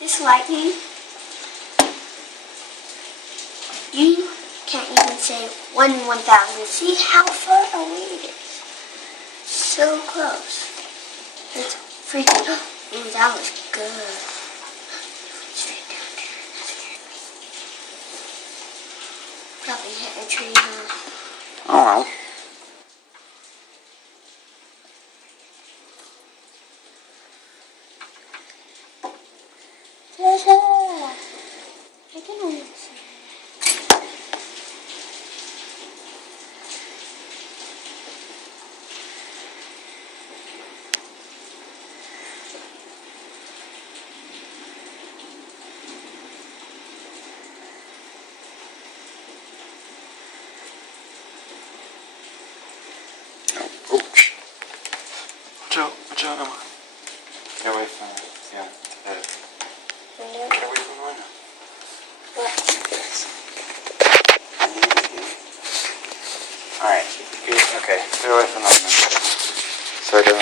This lightning, you can't even say 1 in 1,000. See how far away it is. So close. It's freaking. Ooh, that was good. Straight down there. That scared me. Probably hit a tree, huh? Oh well. Ta-da! I can only see. Ouch. Watch out, Emma. Get away from it. Yeah, Get away from the window. What? Alright, okay, get away from the window. Start doing